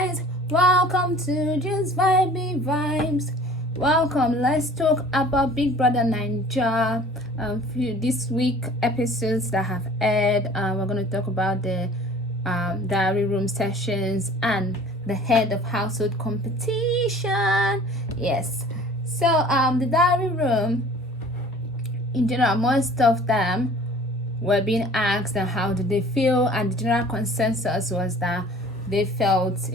guys, welcome to Just Vibey Vibes. Welcome. Let's talk about Big Brother Naija. Few this week episodes that have aired. We're going to talk about the diary room sessions and the head of household competition. Yes. So the diary room in general, most of them were being asked how did they feel, and the general consensus was that they felt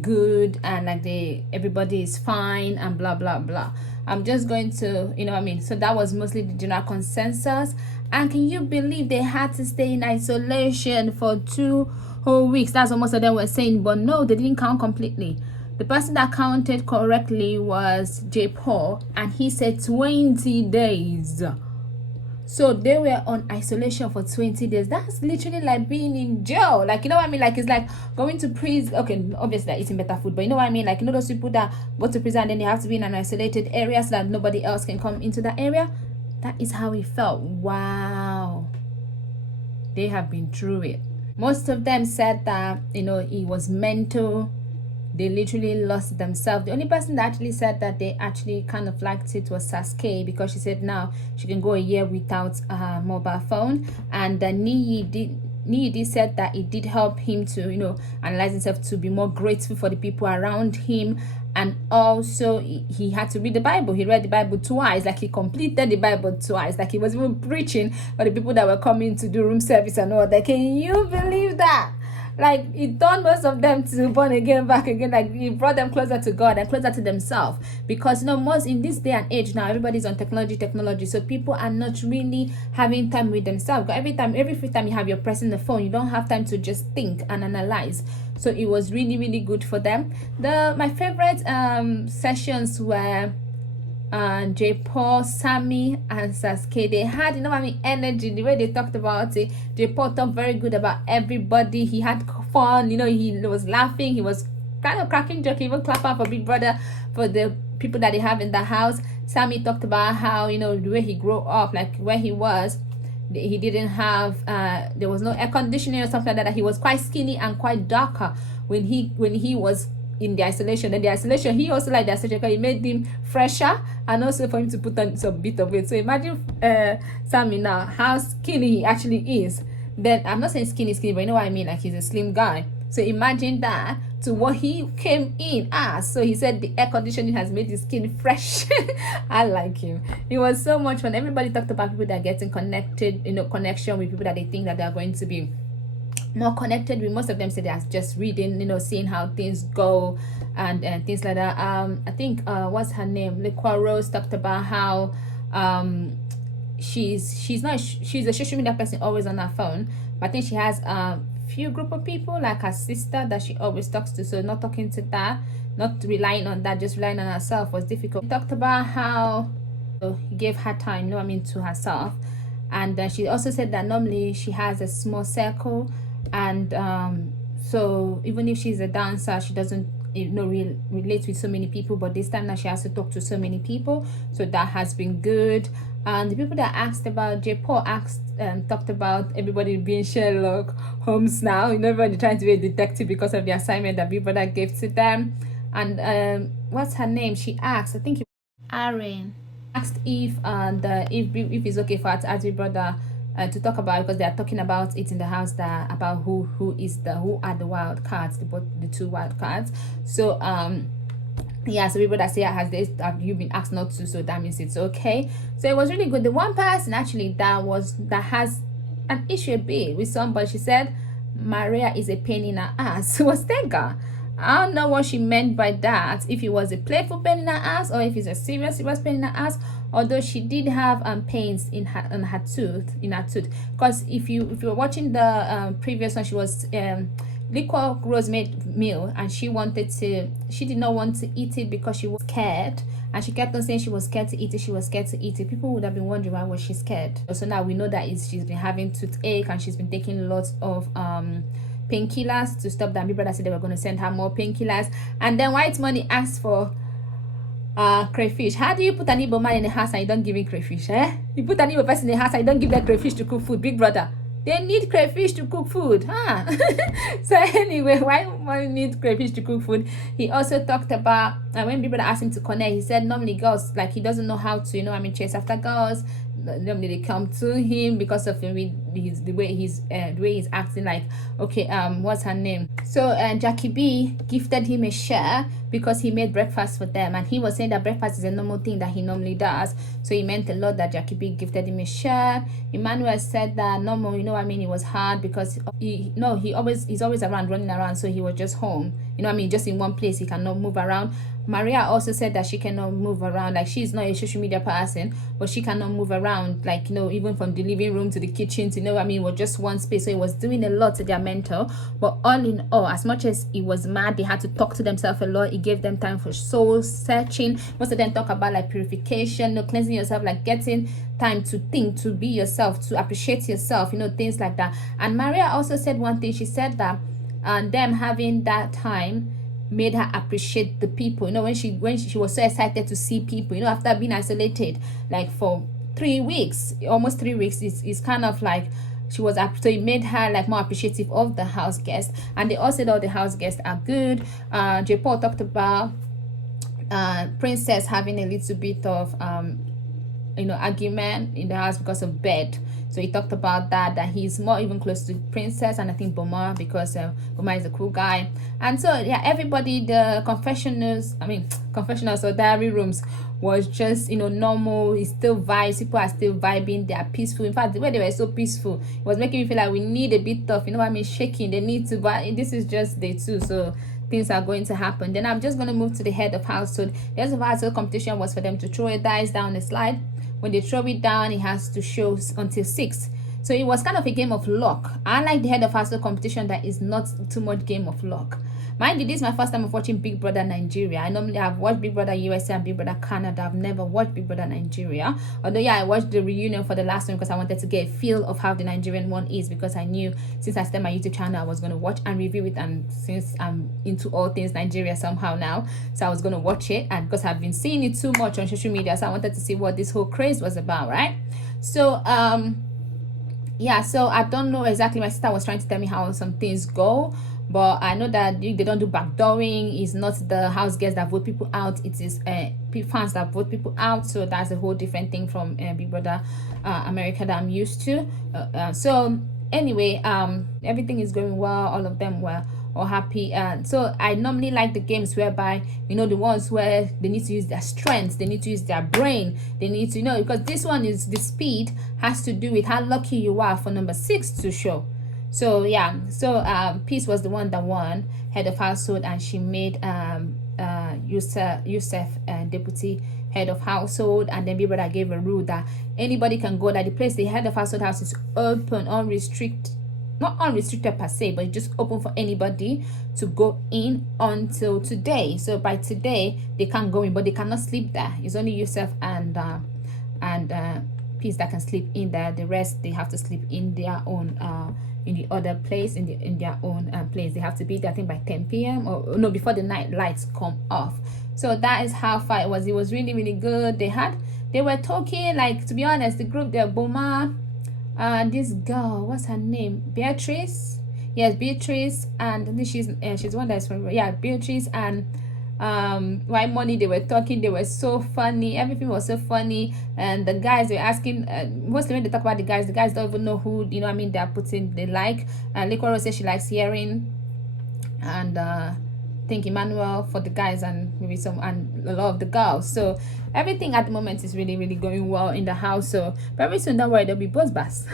good, and like everybody is fine and blah blah blah. I'm just going to so that was mostly the general consensus. And can you believe they had to stay in isolation for 2 whole weeks? That's what most of them were saying, but no, they didn't count completely. The person that counted correctly was J. Paul, and he said 20 days. So they were on isolation for 20 days. That's literally like being in jail. Like, Like, it's like going to prison. Okay, obviously they're eating better food, but you know what I mean? Like, those people that go to prison and then they have to be in an isolated area so that nobody else can come into that area. That is how it felt. Wow. They have been through it. Most of them said that, it was mental. They literally lost themselves. The only person that actually said that they actually kind of liked it was Sasuke, because she said now she can go a year without a mobile phone. And Niyidi said that it did help him to, analyze himself, to be more grateful for the people around him. And also he had to read the Bible. He read the Bible twice, like he completed the Bible twice, like he was even preaching for the people that were coming to do room service and all that. Can you believe that? Like, it turned most of them to born again, back again. Like, it brought them closer to God and closer to themselves. Because, most in this day and age now, everybody's on technology. So people are not really having time with themselves. Every free time you have, you're pressing the phone. You don't have time to just think and analyze. So it was really, really good for them. My favorite sessions were J. Paul, Sammy, and Sasuke. They had energy. The way they talked about it, J. Paul talked very good about everybody. He had fun, he was laughing, he was kind of cracking joke, even clapping for Big Brother, for the people that they have in the house. Sammy talked about how the way he grew up, like where he was, he didn't have there was no air conditioning or something like that. He was quite skinny and quite darker when he was in the isolation. And the isolation, he also liked the isolation because it made him fresher, and also for him to put on some bit of weight. So imagine Sammy now, how skinny he actually is. Then I'm not saying skinny, but you know what I mean, like he's a slim guy. So imagine that to what he came in as. So he said the air conditioning has made his skin fresh. I like him. It was so much fun. Everybody talked about people that are getting connected, connection with people that they think that they are going to be more connected with. Most of them said they're just reading, seeing how things go and things like that. I think what's her name, Liqua Rose, talked about how she's a social media person, always on her phone, but I think she has a few group of people like her sister that she always talks to. So not talking to that, not relying on that, just relying on herself was difficult. She talked about how he gave her time, to herself. And she also said that normally she has a small circle, and so even if she's a dancer, she doesn't relate with so many people, but this time now she has to talk to so many people. So that has been good. And the people that asked about, J. Paul talked about everybody being Sherlock Holmes now. Everybody trying to be a detective because of the assignment that Big Brother gave to them. And what's her name? She asked, I think it was Aaron, asked if it's okay for her to ask Big Brother to talk about it, because they are talking about it in the house, that about who are the wild cards, the 2 wild cards. So so people that say have you been asked not to, so that means it's okay. So it was really good. The one person actually that has an issue a bit with somebody, she said Maria is a pain in her ass, was Tega. I don't know what she meant by that, if it was a playful pain in her ass or if it's a serious pain in her ass. Although she did have pains in her tooth, because if you were watching the previous one, she was Liqua Rose made meal, and she did not want to eat it because she was scared, and she kept on saying she was scared to eat it. People would have been wondering, why was she scared? So now we know that she's been having toothache, and she's been taking lots of painkillers to stop that. People that said they were going to send her more painkillers. And then White Money asked for crayfish. How do you put an Igbo man in the house and you don't give him crayfish? You put an Igbo person in the house and you don't give them crayfish to cook food? Big Brother, They need crayfish to cook food, huh? So anyway, why one need crayfish to cook food? He also talked about when people asked him to connect, he said normally girls, like, he doesn't know how to, chase after girls. Normally they come to him because of the way he's acting. Like, okay, what's her name? So Jackie B gifted him a share because he made breakfast for them, and he was saying that breakfast is a normal thing that he normally does. So he meant a lot that Jackie B gifted him a share. Emmanuel said that normal, it was hard because he's always around, running around, so he was just home. Just in one place, he cannot move around. Maria also said that she cannot move around, like she's not a social media person, but she cannot move around, like, even from the living room to the kitchen to, it was just one space. So it was doing a lot to their mental. But all in all, as much as it was mad, they had to talk to themselves a lot. It gave them time for soul searching. Most of them talk about like purification, cleansing yourself, like getting time to think, to be yourself, to appreciate yourself, things like that. And Maria also said one thing. She said that them having that time made her appreciate the people, when she was so excited to see people, after being isolated like for 3 weeks, almost 3 weeks. It's kind of like she was up, so it made her like more appreciative of the house guests. And they all said all the house guests are good. J. Paul talked about Princess having a little bit of argument in the house because of bed. So he talked about that he's more even close to Princess, and I think Boma, because Boma is a cool guy. And so yeah, everybody, the confessionals or diary rooms was just normal. It's still vibes, people are still vibing, they are peaceful. In fact, the way they were so peaceful, it was making me feel like we need a bit of shaking. They need to, but this is just day 2, so things are going to happen. Then I'm just going to move to the head of household. The head of household competition was for them to throw a dice down the slide. When they throw it down, it has to show until 6. So it was kind of a game of luck. I like the head of household competition that is not too much game of luck. Mind you, this is my first time of watching Big Brother Nigeria. I normally have watched Big Brother USA and Big Brother Canada. I've never watched Big Brother Nigeria. Although, yeah, I watched the reunion for the last one because I wanted to get a feel of how the Nigerian one is, because I knew since I started my YouTube channel, I was going to watch and review it. And since I'm into all things Nigeria somehow now, so I was going to watch it. And because I've been seeing it too much on social media, so I wanted to see what this whole craze was about, right? So, yeah, so I don't know exactly. My sister was trying to tell me how some things go, but I know that they don't do backdooring. It's not the house guests that vote people out. It is fans that vote people out. So that's a whole different thing from Big Brother America that I'm used to. So anyway, everything is going well. All of them were all happy. And so I normally like the games whereby, the ones where they need to use their strength, they need to use their brain, they need to because this one is the speed has to do with how lucky you are for number 6 to show. So yeah, so Peace was the one that won, head of household, and she made Yusuf deputy head of household. And then Big Brother gave a rule that anybody can go, that the place the head of household house is open, not unrestricted per se, but just open for anybody to go in until today. So by today they can't go in, but they cannot sleep there. It's only Yusuf and Peace that can sleep in there. The rest, they have to sleep in their own in the other place, in their own place. They have to be there, I think, by 10 p.m. or no, before the night lights come off. So that is how far it was. It was really, really good. They were talking, like, to be honest, the group there, Boma, this girl, what's her name? Beatrice. Yes, Beatrice, and I think she's the one that's from, yeah, Beatrice and Why Money. They were talking, they were so funny, everything was so funny. And the guys were asking, mostly when they talk about the guys don't even know who they're putting, they like. Liquor says she likes hearing, and I think Emmanuel for the guys, and maybe and a lot of the girls. So everything at the moment is really, really going well in the house. So very soon, don't worry, there'll be buzz bass.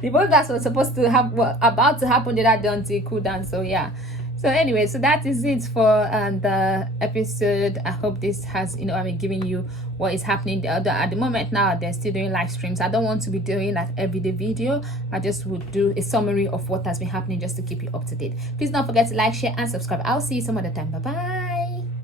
The buzz bass was supposed to have about to happen, did that done to cool down. So yeah. So anyway, so that is it for the episode. I hope this has giving you what is happening. At the moment now, they're still doing live streams. I don't want to be doing that everyday video. I just would do a summary of what has been happening just to keep you up to date. Please don't forget to like, share, and subscribe. I'll see you some other time. Bye bye.